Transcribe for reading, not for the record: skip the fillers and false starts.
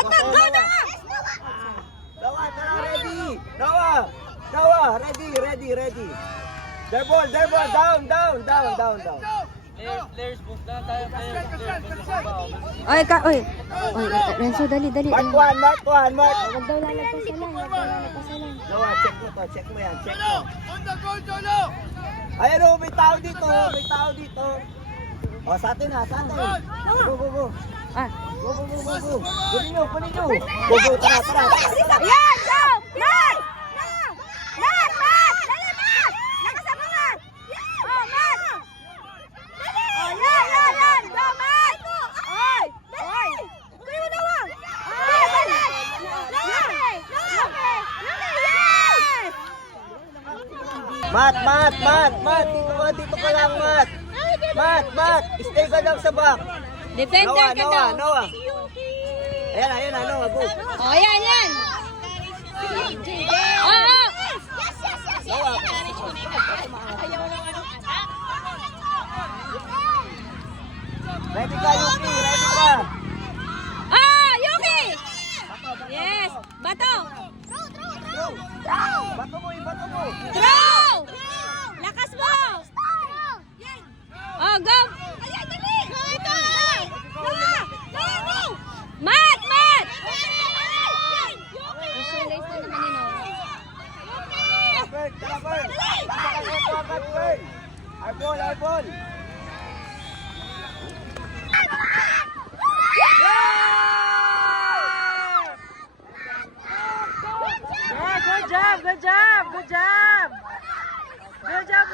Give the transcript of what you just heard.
Batag, go na! Noah, tara, ready! Noah, ready! Their ball, down. Players, move na tayo. Oy, Renzo, dali. Mark 1. Wag daw lalagpasan lang. Noah, check mo yan, check mo. Ayan o, may tao dito. O, sa atin. Go. Ah. Go. Kunin nyo. Go, tara. Ayan, go! Mat! Mat! Dali, Mat! Nakasama nga! Oh, Mat! Oh, yan! Go, Mat! Oy! Kuya mo naman! Balik! Mat! Dito ka lang, Mat! Mat! Stay ka lang sa back! Defender ka daw! Noah! Ayan, Noah, go! Oh, yan! Oh! Noah! Ready ka, Yuki! Ready ka! Ah, Yuki! Yes! Bato! Bato mo! Throw! Lakas mo! Oh, go! Mat! Visualize na naman yun, oh. Bird! Our ball! Yeah, good job,